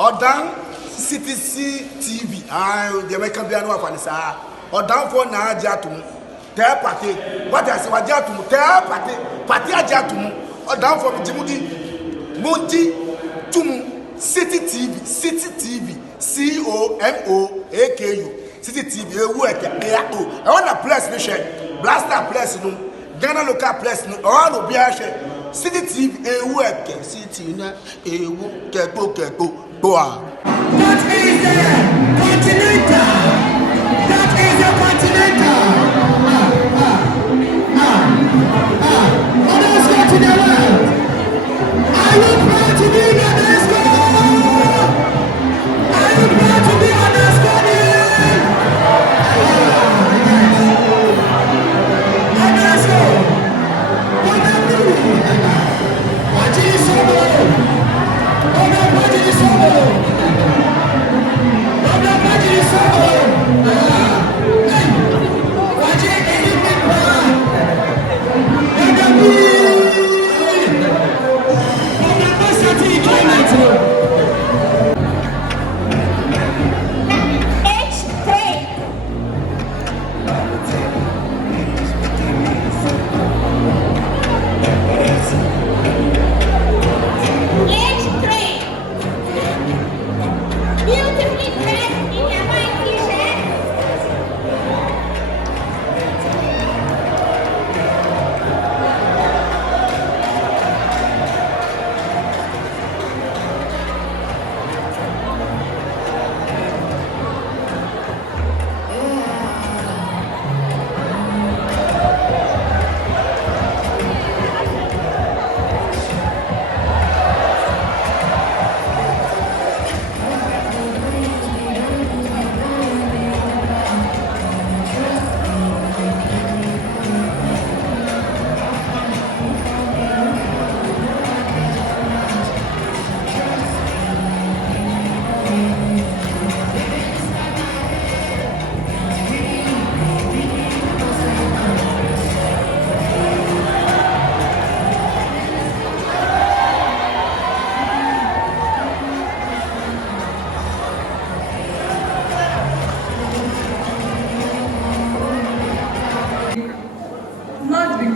Odan CTC TV. The American Biano of Anissa. Odan for Najatum. Tear party. What I say, Wajatum. Tear party. Party Ajatum. Odan for Jimudi. Monty Tum. City TV. City TV. COMOAKU. City TV. I want a place. Blaster place. Ghana local place. All the Biashe. City TV. City na. Keko. Boa. That is the Continental. That is the Continental. Odasco to the world. Are you proud to be Odasco? Are you proud to be Odasco? Odasco. What is so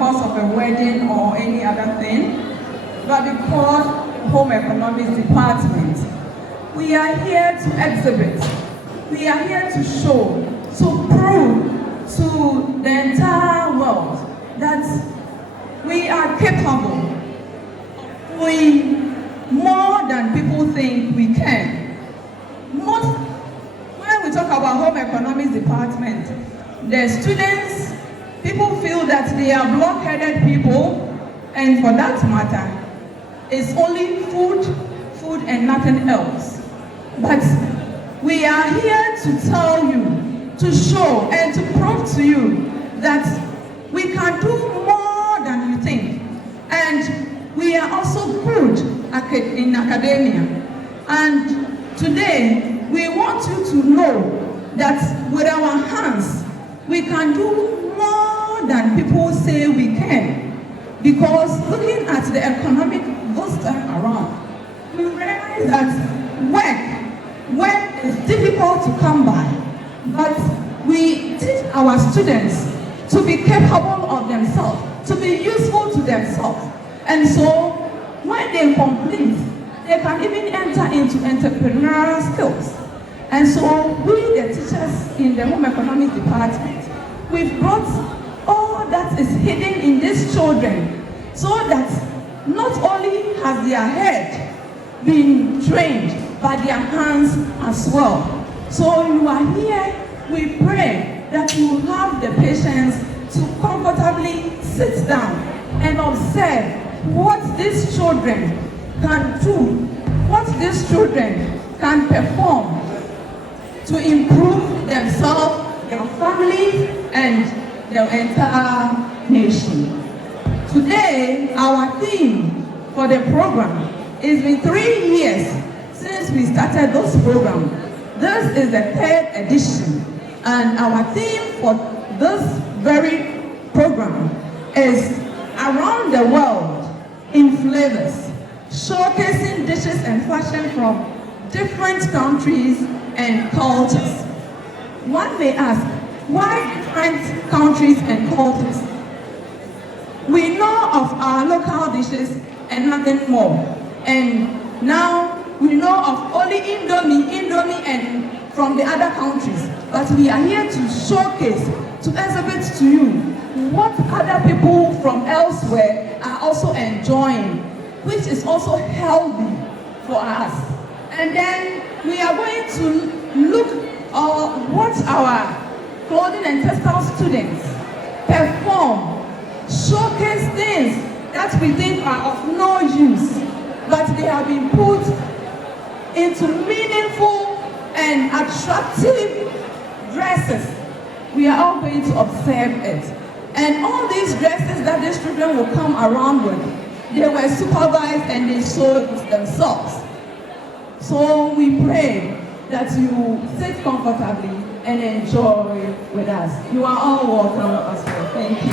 of a wedding or any other thing, but because Home Economics Department, we are here to exhibit, we are here to show, to prove to the entire world that we are capable of doing more than people think we can. When we talk about Home Economics Department, the students, people feel that they are block-headed people, and for that matter, it's only food and nothing else. But we are here to tell you, to show and to prove to you that we can do more than you think. And we are also good in academia. And today, we want you to know that with our hands, we can do more than people say we can. Because looking at the economic this time around, we realize that work is difficult to come by. But we teach our students to be capable of themselves, to be useful to themselves. And so when they complete, they can even enter into entrepreneurial skills. And so we, the teachers in the Home Economics Department, we've brought all that is hidden in these children so that not only has their head been trained by their hands as well. So you are here, we pray that you will have the patience to comfortably sit down and observe what these children can do, what these children can perform to improve themselves, their families, and the entire nation. Today, our theme for the program, it's been 3 years since we started this program. This is the 3rd edition, and our theme for this very program is Around the World in Flavors, showcasing dishes and fashion from different countries and cultures. One may ask, why different countries and cultures? We know of our local dishes and nothing more. And now we know of only Indomie and from the other countries. But we are here to showcase, to exhibit to you what other people from elsewhere are also enjoying, which is also healthy for us. And then we are going to look at what our clothing and textile students perform, showcase things that we think are of no use, but they have been put into meaningful and attractive dresses. We are all going to observe it. And all these dresses that these children will come around with, they were supervised and they sewed themselves. So we pray that you sit comfortably and enjoy with us. You are all welcome as well. Thank you.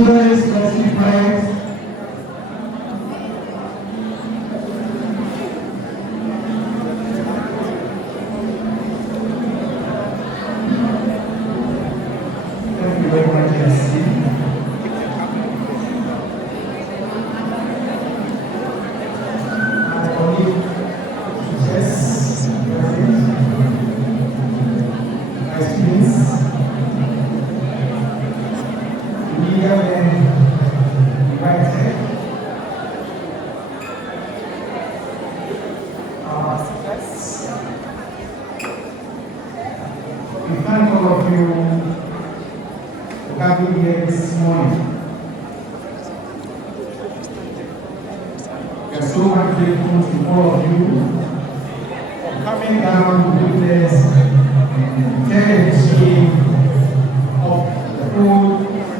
Students, let's be quiet. Thank you very much, Jesse. We thank all of you for coming here this morning. We are so much grateful to all of you for coming down to witness the history of the whole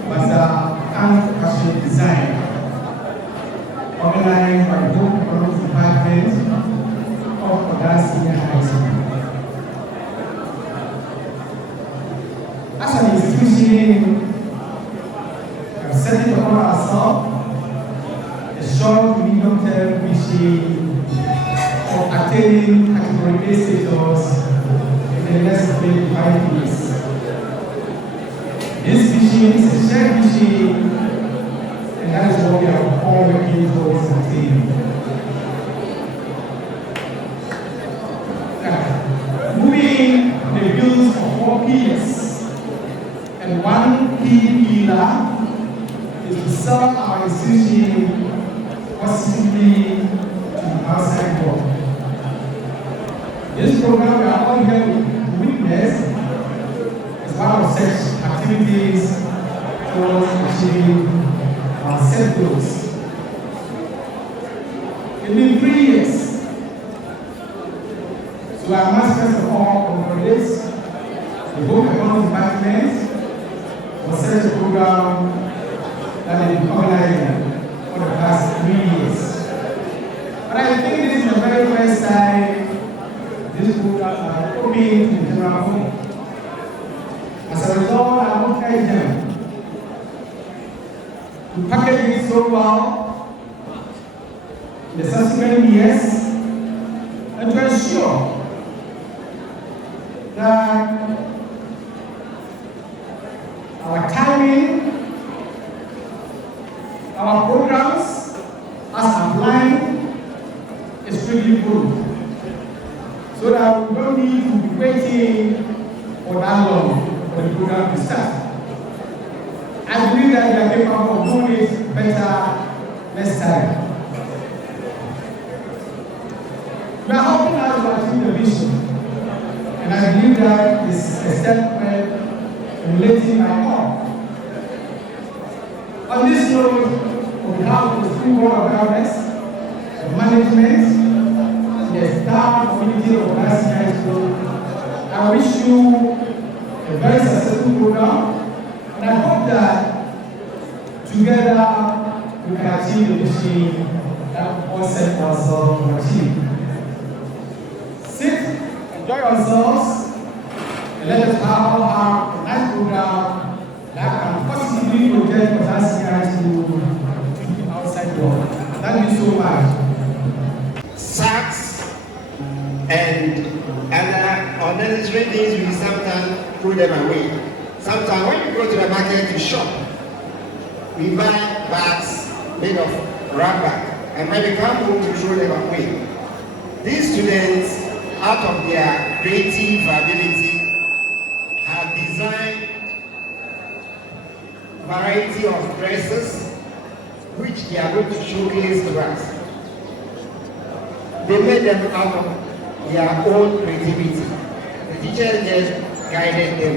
bazaar and fashion design organized by the Home Economics Department of Odasco High School. As an institution, we have set it upon ourselves a short to medium-term vision of attaining category A status in the next 25 years. This vision is a shared vision, and that is what we are all working towards attaining. Moving the views of 4 pillars. And one key pillar is to sell our institution positively to the outside world. This program we are all here to witness is one of such activities towards achieving our set goals. It's been 3 years. So I must first of all congratulate the Home Economics Department for such a program that they've been organizing for the past 3 years. But I think this is the very first time this program is open to the general public. As a result, I will try them to package it so well in the subsequent years and to ensure that our timing, our programs as outlined is pretty good. So that we don't need to be waiting for that long for the program to start. I believe that we are capable of doing it better next time. We are hoping now to achieve the vision. And I believe that is a step relating my all. On this note, on behalf of the School Board of Governors, the management, the staff community of Odasco High School, I wish you a very successful program, and I hope that together we can achieve the vision that we all set ourselves to achieve. Sit, enjoy yourselves, and let us have a nice program that can positively project Odasco High School to the outside world. Thank you so much. Sacks and unnecessary things we sometimes throw them away. Sometimes when you go to the market to shop, we buy bags made of rubber, and when we come home to throw them away. These students, out of their creative ability, have designed a variety of dresses which they are going to showcase to us. They made them out of their own creativity. The teachers just guided them.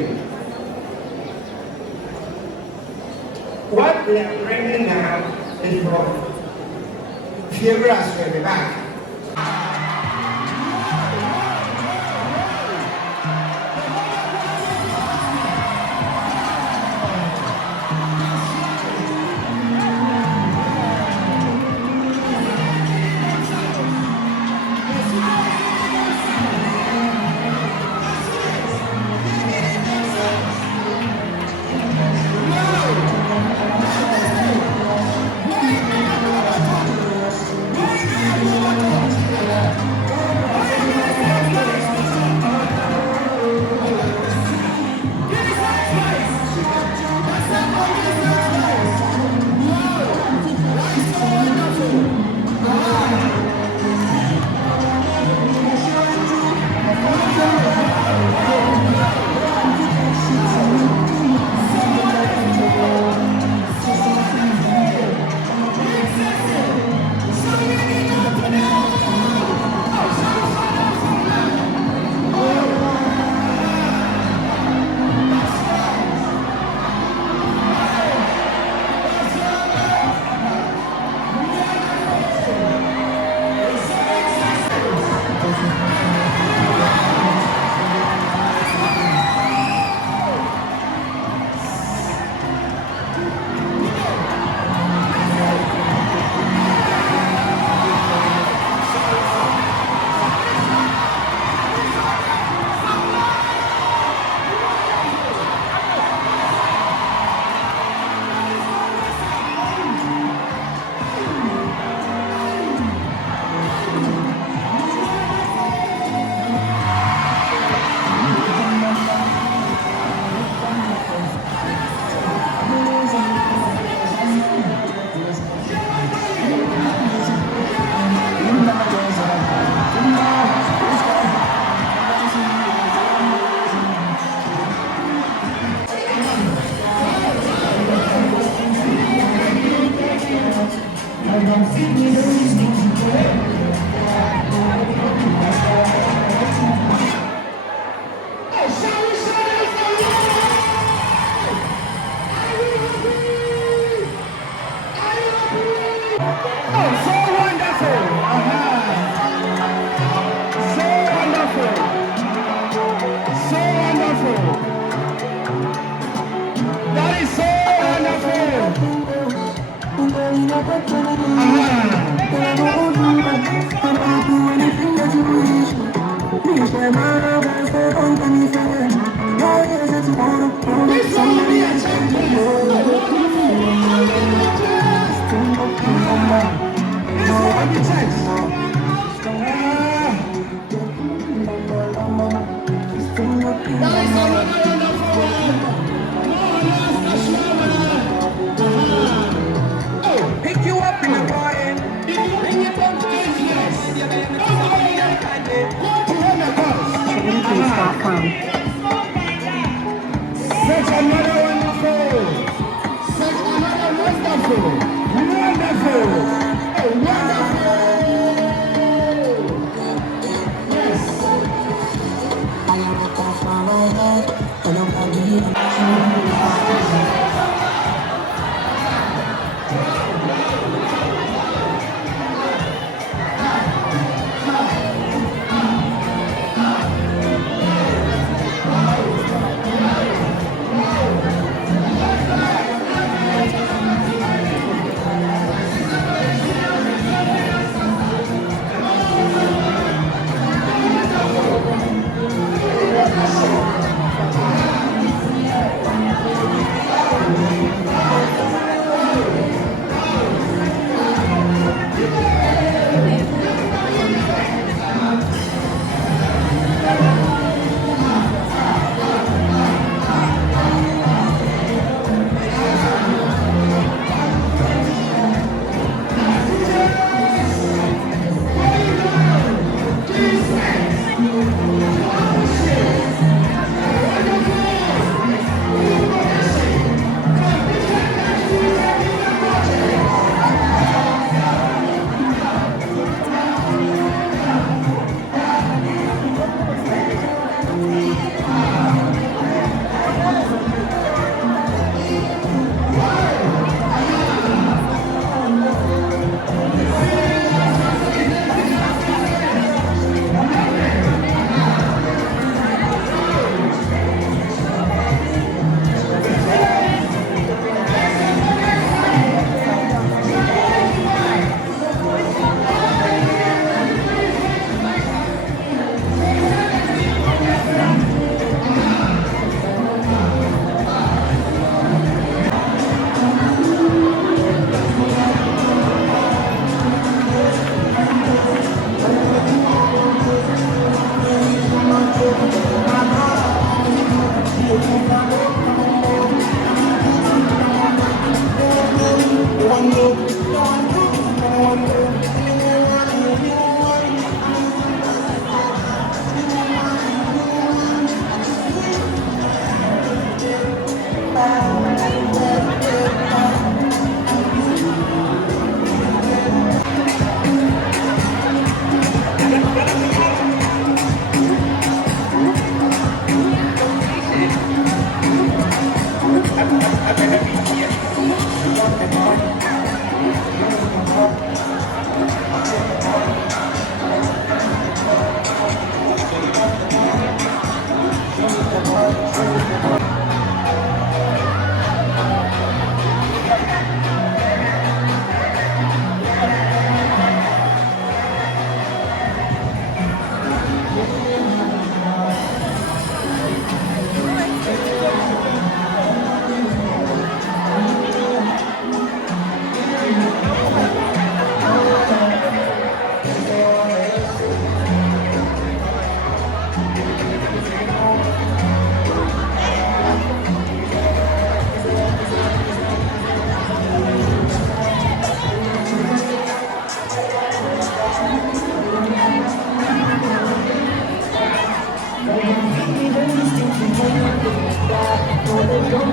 What they are bringing now is from Fieras from the back. Pick you up in the morning, bring you to the Such another wonderful, wonderful, Don't